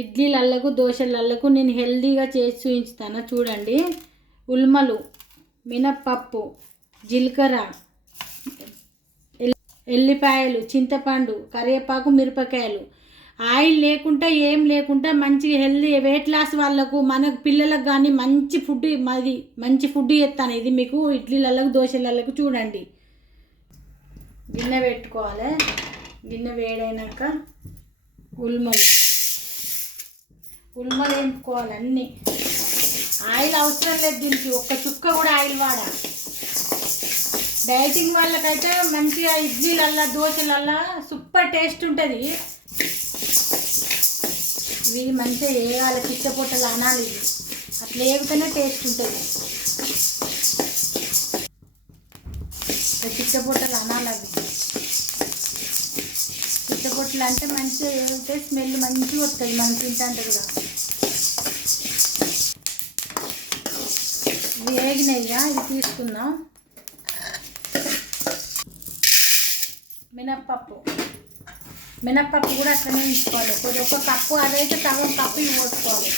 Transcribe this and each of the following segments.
ఇడ్లీలల్లకు దోశలల్లకు నేను హెల్దీగా చేసి చూపించుతాను చూడండి. ఉల్మలు మినప్పప్పు జీలకర్ర ఎల్లిపాయలు చింతపండు కరివేపాకు మిరపకాయలు. ఆయిల్ లేకుండా ఏం లేకుండా మంచి హెల్దీ వెయిట్ లాస్ వాళ్ళకు మన పిల్లలకు కానీ మంచి ఫుడ్ మాది మంచి ఫుడ్ చేస్తాను ఇది మీకు ఇడ్లీలలకు దోశలలకు చూడండి. గిన్నె పెట్టుకోవాలి. గిన్నె వేడైనాక ఉల్మలు. ఉల్మలు వేపుకోవాలి అన్నీ ఆయిల్ అవసరం లేదు దీనికి ఒక్క చుక్క కూడా ఆయిల్ వాడా. డైటింగ్ వాళ్ళకైతే మంచిగా ఇడ్లీలల్లా దోశలల్లా సూపర్ టేస్ట్ ఉంటుంది. ఇవి మంచిగా వేయాలి చిట్టపొట్టలు అనాలి. ఇవి అట్లా వేగితేనే టేస్ట్ ఉంటుంది. చిట్టపొట్టలు అనాలి అవి. చిట్టపొట్టలు అంటే మంచిగా వేగితే స్మెల్ మంచిగా వస్తుంది మనం తింటాంటే కూడా. ఇవి వేగినాయిగా ఇవి తీసుకుందాం. మినప్పప్పు. మినప్పప్పు కూడా అట్లనే తీసుకోవాలి. కొద్ది ఒక కప్పు అదైతే సగం కప్పు ఇవి పోసుకోవాలి.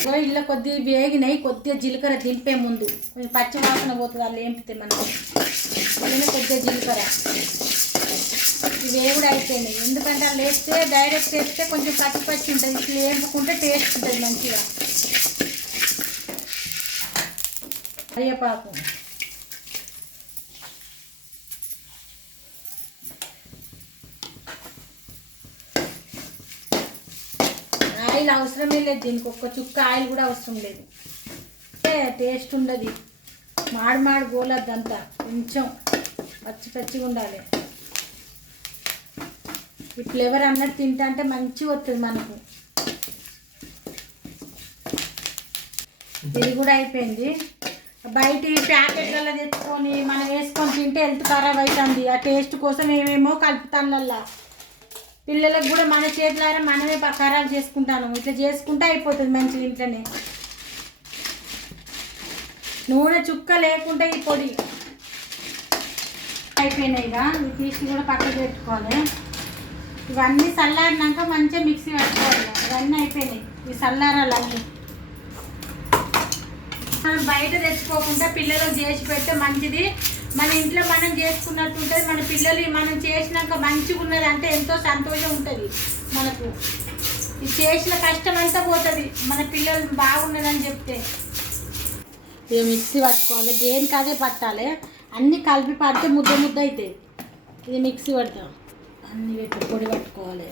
ఇగో ఇలా కొద్దిగా వేగినాయి కొద్దిగా జీలకర్ర దింపే ముందు. కొంచెం పచ్చి వాసన పోతుంది అలా ఏంపితే మనం కొద్దిగా జీలకర్ర. దేవుడు అయిపోయినాయి ఎందుకంటే అలా వేస్తే డైరెక్ట్ వేస్తే కొంచెం పచ్చి పచ్చి ఉంటుంది. ఇట్లా వేపుకుంటే టేస్ట్ ఉంటుంది మంచిగా. కరివేపాకు. ఆయిల్ అవసరమే లేదు దీనికి. ఒక్క చుక్క ఆయిల్ కూడా అవసరం లేదు. టేస్ట్ ఉండదు. మాడి మాడి గోలద్దంతా. కొంచెం పచ్చి పచ్చిగా ఉండాలి. ఈ ఫ్లేవర్ అన్నట్టు తింటా అంటే మంచిగా వస్తుంది మనకు. ఇది కూడా అయిపోయింది. బయట ప్యాకెట్లలో తెచ్చుకొని మనం వేసుకొని తింటే హెల్త్ ఖరాబ్ అవుతుంది. ఆ టేస్ట్ కోసం ఏమేమో కలుపుతానులల్లా పిల్లలకు కూడా మన చేతులారా మనమే ఖరాబ్ చేసుకుంటాను. ఇట్లా చేసుకుంటే అయిపోతుంది మంచి ఇంట్లోనే. నూనె చుక్క లేకుండా ఈ పొడి అయిపోయినాయిగా ఇది తీసి కూడా పక్కకు పెట్టుకోవాలి. ఇవన్నీ చల్లారినాక మంచిగా మిక్సీ పెట్టుకోవాలి. ఇవన్నీ అయిపోయినాయి. ఇవి చల్లారాలన్నీ. మనం బయట తెచ్చుకోకుండా పిల్లలు చేసి పెడితే మంచిది. మన ఇంట్లో మనం చేసుకున్నట్టు ఉంటుంది. మన పిల్లలు మనం చేసినాక మంచిగా ఉన్నది అంటే ఎంతో సంతోషం ఉంటుంది మనకు. ఇది చేసిన కష్టం అంతా పోతుంది. మన పిల్లలు బాగున్నదని చెప్తే. ఇక మిక్సీ పట్టుకోవాలి. దేనికి అదే పట్టాలి. అన్నీ కలిపి పడితే ముద్ద ముద్ద అవుతాయి. ఇది మిక్సీ పడతాం. అన్ని పెట్టి పొడి పట్టుకోవాలి.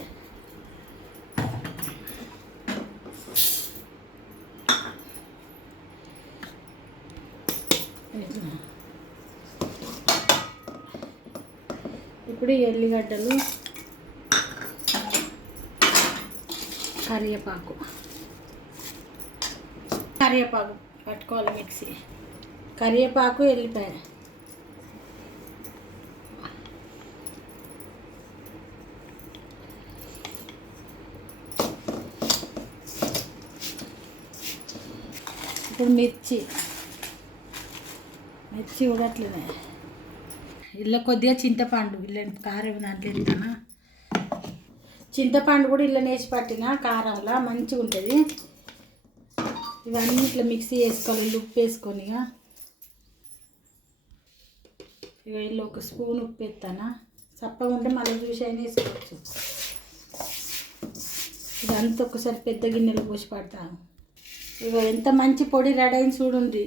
ఇప్పుడు ఎల్లిగడ్డలు కరివేపాకు. కరివేపాకు పట్టుకోవాలి మిక్సీ. కరివేపాకు ఎల్లిపాయ. ఇప్పుడు మిర్చి. మిర్చి కూడా అట్లనే ఇళ్ళ కొద్దిగా చింతపండు ఇళ్ళ కారం దాంట్లో వెళ్తానా చింతపండు కూడా ఇళ్ళ వేసి పట్టిన కారంలా మంచిగా ఉంటుంది ఇవన్నీ ఇట్లా మిక్సీ వేసుకోవాలి ఇల్లు ఉప్పు వేసుకొని ఇక. ఇల్లు ఒక స్పూన్ ఉప్పు ఎత్తానా చప్పగా ఉంటే మళ్ళీ చూసి అయినా వేసుకోవచ్చు. ఇదంతా ఒకసారి పెద్ద గిన్నెలో పోసి పడతాను. ఇక ఎంత మంచి పొడి రెడీ అయింది చూడండి.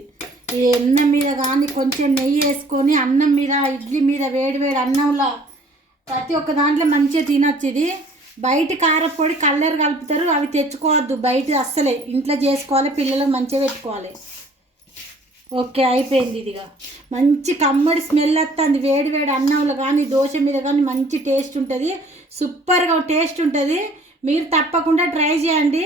ఈ అన్నం మీద కానీ కొంచెం నెయ్యి వేసుకొని అన్నం మీద ఇడ్లీ మీద వేడి వేడి అన్నంలో ప్రతి ఒక్క దాంట్లో మంచిగా తినొచ్చు ఇది. బయట కారపొడి కల్లర్ కలుపుతారు అవి తెచ్చుకోవద్దు. బయట అస్సలే. ఇంట్లో చేసుకోవాలి పిల్లలకు మంచిగా పెట్టుకోవాలి. ఓకే అయిపోయింది ఇదిగా. మంచి కమ్మడి స్మెల్ వస్తుంది. వేడి వేడి అన్నంలో కానీ దోశ మీద కానీ మంచి టేస్ట్ ఉంటుంది. సూపర్గా టేస్ట్ ఉంటుంది. మీరు తప్పకుండా ట్రై చేయండి.